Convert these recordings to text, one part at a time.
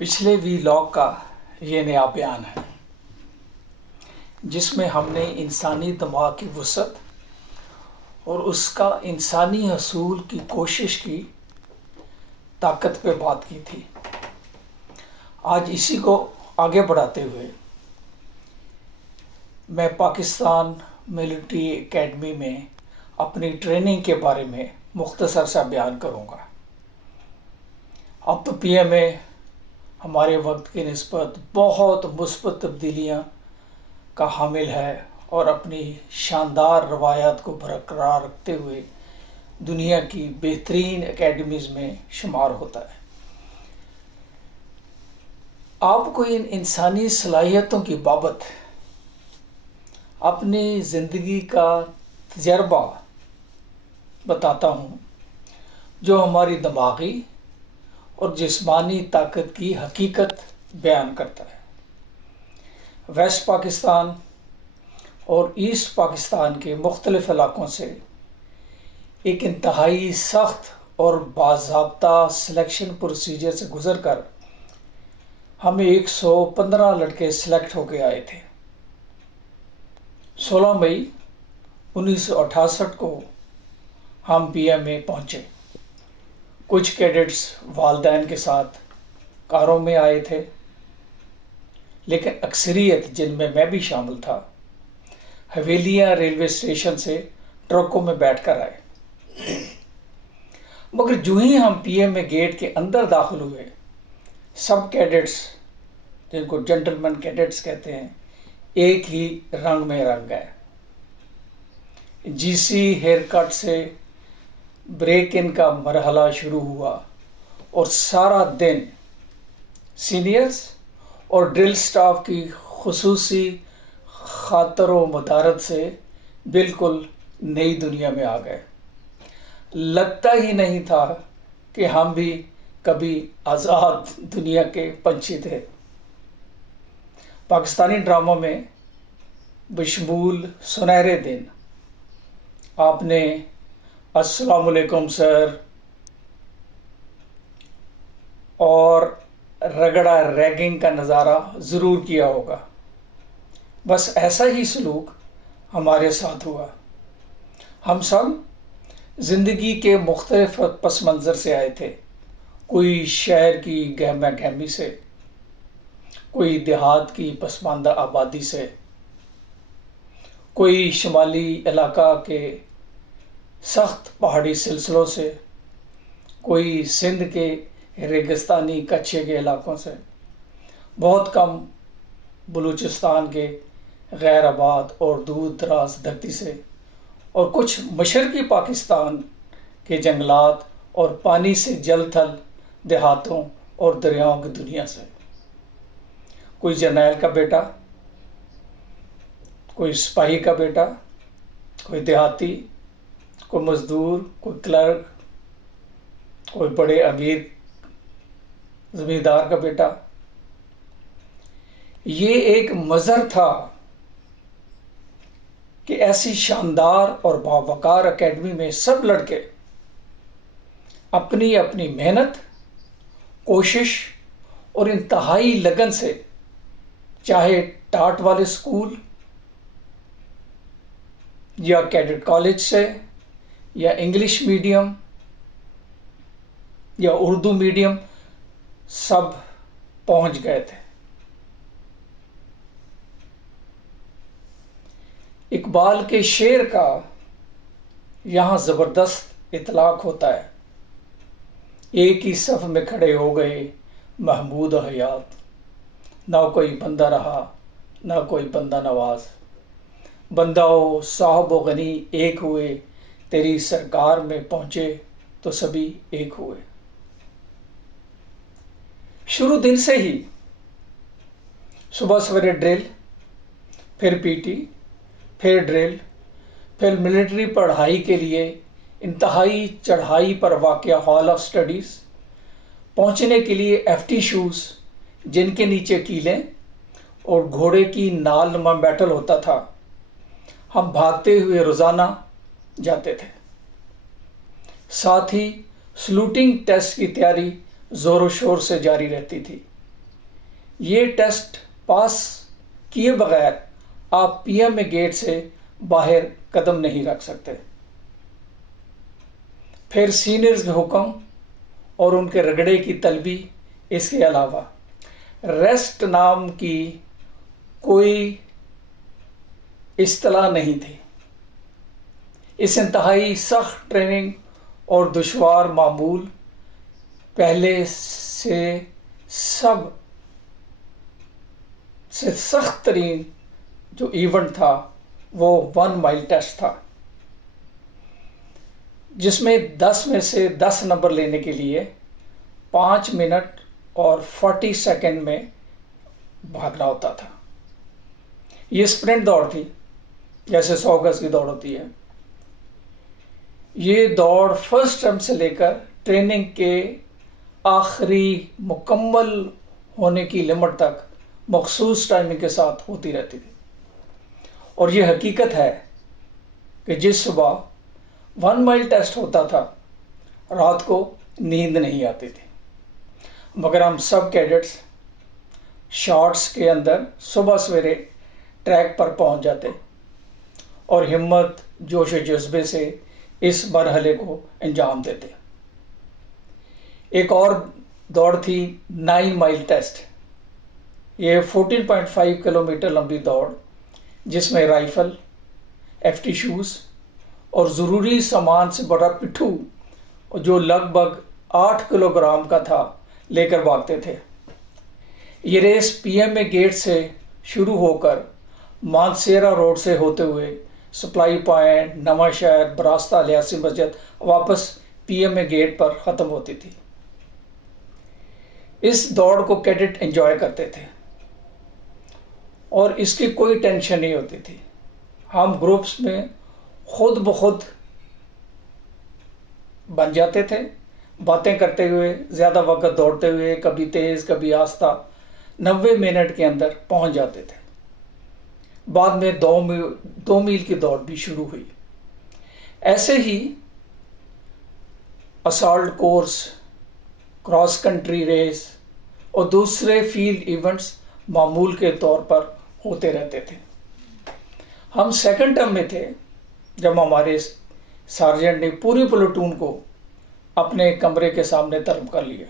پچھلے وی لاگ کا یہ نیا بیان ہے جس میں ہم نے انسانی دماغ کی وسعت اور اس کا انسانی حصول کی کوشش کی طاقت پہ بات کی تھی۔ آج اسی کو آگے بڑھاتے ہوئے میں پاکستان ملٹری اکیڈمی میں اپنی ٹریننگ کے بارے میں مختصر سا بیان کروں گا۔ اب تو پی ایم اے ہمارے وقت کی نسبت بہت مثبت تبدیلیاں کا حامل ہے اور اپنی شاندار روایات کو برقرار رکھتے ہوئے دنیا کی بہترین اکیڈمیز میں شمار ہوتا ہے۔ آپ کو ان انسانی صلاحیتوں کی بابت اپنی زندگی کا تجربہ بتاتا ہوں جو ہماری دماغی اور جسمانی طاقت کی حقیقت بیان کرتا ہے۔ ویسٹ پاکستان اور ایسٹ پاکستان کے مختلف علاقوں سے ایک انتہائی سخت اور باضابطہ سلیکشن پروسیجر سے گزر کر ہمیں 115 لڑکے سلیکٹ ہو کے آئے تھے۔ 16 مئی 1968 کو ہم پی ایم اے پہنچے۔ کچھ کیڈٹس والدین کے ساتھ کاروں میں آئے تھے، لیکن اکثریت جن میں بھی شامل تھا حویلیاں ریلوے اسٹیشن سے ٹرکوں میں بیٹھ کر آئے۔ مگر جو ہی ہم پی ایم اے گیٹ کے اندر داخل ہوئے، سب کیڈٹس جن کو جنٹلمین کیڈٹس کہتے ہیں ایک ہی رنگ میں رنگ گئے۔ جی سی ہیئر کٹ سے بریک ان کا مرحلہ شروع ہوا اور سارا دن سینئرز اور ڈرل سٹاف کی خصوصی خاطر و مدارت سے بالکل نئی دنیا میں آ گئے۔ لگتا ہی نہیں تھا کہ ہم بھی کبھی آزاد دنیا کے پنچھی تھے۔ پاکستانی ڈراموں میں بشمول سنہرے دن آپ نے السلام علیکم سر اور رگڑا ریگنگ کا نظارہ ضرور کیا ہوگا۔ بس ایسا ہی سلوک ہمارے ساتھ ہوا۔ ہم سب زندگی کے مختلف پس منظر سے آئے تھے، کوئی شہر کی گہمہ گہمی سے، کوئی دیہات کی پسماندہ آبادی سے، کوئی شمالی علاقہ کے سخت پہاڑی سلسلوں سے، کوئی سندھ کے ریگستانی کچھے کے علاقوں سے، بہت کم بلوچستان کے غیر آباد اور دور دراز دھرتی سے، اور کچھ مشرقی پاکستان کے جنگلات اور پانی سے جل تھل دیہاتوں اور دریاؤں کی دنیا سے۔ کوئی جرنیل کا بیٹا، کوئی سپاہی کا بیٹا، کوئی دیہاتی، کوئی مزدور، کوئی کلرک، کوئی بڑے امیر زمیندار کا بیٹا۔ یہ ایک منظر تھا کہ ایسی شاندار اور باوقار اکیڈمی میں سب لڑکے اپنی اپنی محنت، کوشش اور انتہائی لگن سے، چاہے ٹاٹ والے اسکول یا کیڈٹ کالج سے یا انگلش میڈیم یا اردو میڈیم، سب پہنچ گئے تھے۔ اقبال کے شعر کا یہاں زبردست اطلاق ہوتا ہے: ایک ہی صف میں کھڑے ہو گئے محمود و حیات، نہ کوئی بندہ رہا نہ کوئی بندہ نواز، بندہ و صاحب و غنی ایک ہوئے، تیری سرکار میں پہنچے تو سبھی ایک ہوئے۔ شروع دن سے ہی صبح سویرے ڈرل، پھر پی ٹی، پھر ڈرل، پھر ملٹری پڑھائی کے لیے انتہائی چڑھائی پر واقع ہال آف سٹڈیز، پہنچنے کے لیے ایف ٹی شوز جن کے نیچے کیلیں اور گھوڑے کی نال نما میٹل ہوتا تھا، ہم بھاگتے ہوئے روزانہ جاتے تھے۔ ساتھ ہی سلوٹنگ ٹیسٹ کی تیاری زور و شور سے جاری رہتی تھی۔ یہ ٹیسٹ پاس کیے بغیر آپ پی ایم اے گیٹ سے باہر قدم نہیں رکھ سکتے۔ پھر سینئرز کے حکم اور ان کے رگڑے کی طلبی، اس کے علاوہ ریسٹ نام کی کوئی اصطلاح نہیں تھی۔ اس انتہائی سخت ٹریننگ اور دشوار معمول پہلے سے سب سے سخت ترین جو ایونٹ تھا وہ 1 مائل ٹیسٹ تھا، جس میں 10 میں سے 10 نمبر لینے کے لیے 5 منٹ اور 40 سیکنڈ میں بھاگنا ہوتا تھا۔ یہ اسپرنٹ دوڑ تھی، جیسے 100 گز کی دوڑ ہوتی ہے۔ یہ دوڑ فرسٹ ٹرم سے لے کر ٹریننگ کے آخری مکمل ہونے کی لمٹ تک مخصوص ٹائمنگ کے ساتھ ہوتی رہتی تھی۔ اور یہ حقیقت ہے کہ جس صبح 1 مائل ٹیسٹ ہوتا تھا، رات کو نیند نہیں آتی تھی، مگر ہم سب کیڈٹس شارٹس کے اندر صبح سویرے ٹریک پر پہنچ جاتے اور ہمت، جوش و جذبے سے اس مرحلے کو انجام دیتے۔ ایک اور دوڑ تھی 9 مائل ٹیسٹ۔ یہ 14.5 کلومیٹر لمبی دوڑ، جس میں رائفل، FT شوز اور ضروری سامان سے بڑا پٹھو جو لگ بھگ 8 کلو گرام کا تھا لے کر بھاگتے تھے۔ یہ ریس پی ایم اے گیٹ سے شروع ہو کر مانسیرا روڈ سے ہوتے ہوئے سپلائی پوائنٹ، نواں شہر، براستہ، الیاسی مسجد، واپس پی ایم اے گیٹ پر ختم ہوتی تھی۔ اس دوڑ کو کیڈٹ انجوائے کرتے تھے اور اس کی کوئی ٹینشن نہیں ہوتی تھی۔ ہم گروپس میں خود بخود بن جاتے تھے، باتیں کرتے ہوئے، زیادہ وقت دوڑتے ہوئے، کبھی تیز کبھی آہستہ، 90 منٹ کے اندر پہنچ جاتے تھے۔ بعد میں 2 میل کی دوڑ بھی شروع ہوئی۔ ایسے ہی assault course, cross country race اور دوسرے فیلڈ ایونٹس معمول کے طور پر ہوتے رہتے تھے۔ ہم سیکنڈ ٹرم میں تھے جب ہمارے سارجنٹ نے پوری پلٹون کو اپنے کمرے کے سامنے طلب کر لیا۔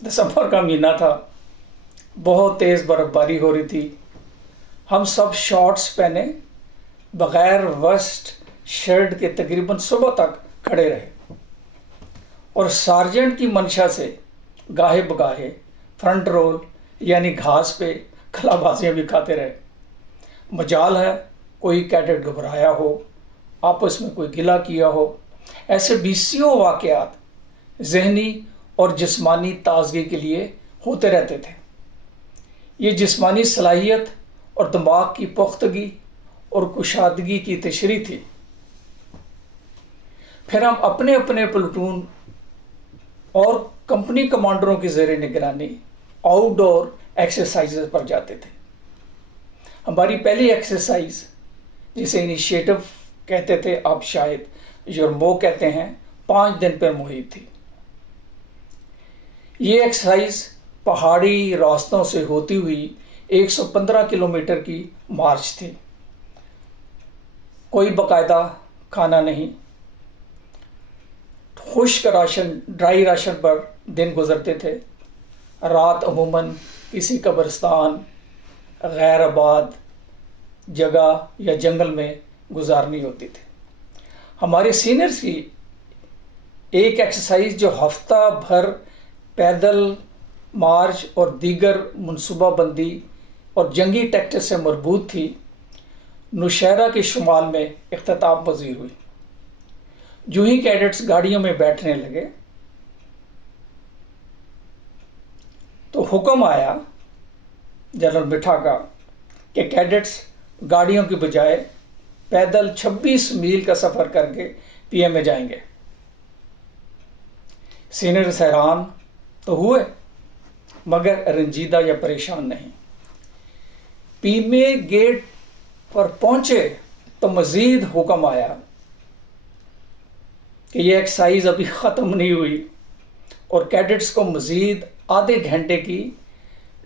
دسمبر کا مہینہ تھا، بہت تیز برف باری ہو رہی تھی۔ ہم سب شارٹس پہنے بغیر ویسٹ شرٹ کے تقریباً صبح تک کھڑے رہے اور سارجنٹ کی منشا سے گاہے بگاہے فرنٹ رول یعنی گھاس پہ کھلا بازیاں بھی کھاتے رہے۔ مجال ہے کوئی کیڈٹ گھبرایا ہو، آپس میں کوئی گلہ کیا ہو، ایسے بیسیوں واقعات ذہنی اور جسمانی تازگی کے لیے ہوتے رہتے تھے۔ یہ جسمانی صلاحیت اور دماغ کی پختگی اور کشادگی کی تشریح تھی۔ پھر ہم اپنے اپنے پلٹون اور کمپنی کمانڈروں کی زیر نگرانی آؤٹ ڈور ایکسرسائزز پر جاتے تھے۔ ہماری پہلی ایکسرسائز، جسے انیشیٹو کہتے تھے، اب شاید یورمو کہتے ہیں، 5 دن پر محیط تھی۔ یہ ایکسرسائز پہاڑی راستوں سے ہوتی ہوئی 115 کلومیٹر کی مارچ تھی۔ کوئی باقاعدہ کھانا نہیں، خشک راشن، ڈرائی راشن پر دن گزرتے تھے۔ رات عموماً کسی قبرستان، غیر آباد جگہ یا جنگل میں گزارنی ہوتی تھی۔ ہمارے سینئرز کی ایک ایکسرسائز جو ہفتہ بھر پیدل مارچ اور دیگر منصوبہ بندی اور جنگی ٹیکٹس سے مربوط تھی، نوشہرہ کے شمال میں اختتام پذیر ہوئی۔ جو ہی کیڈٹس گاڑیوں میں بیٹھنے لگے تو حکم آیا جنرل مٹھا کا کہ کیڈٹس گاڑیوں کی بجائے پیدل 26 میل کا سفر کر کے پی ایم میں جائیں گے۔ سینئرز حیران تو ہوئے مگر رنجیدہ یا پریشان نہیں۔ پی ایم اے گیٹ پر پہنچے تو مزید حکم آیا کہ یہ ایکسرسائز ابھی ختم نہیں ہوئی اور کیڈٹس کو مزید آدھے گھنٹے کی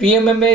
PMMA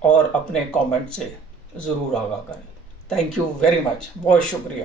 اور اپنے کامنٹ سے ضرور آگاہ کریں. Thank you very much. بہت شکریہ.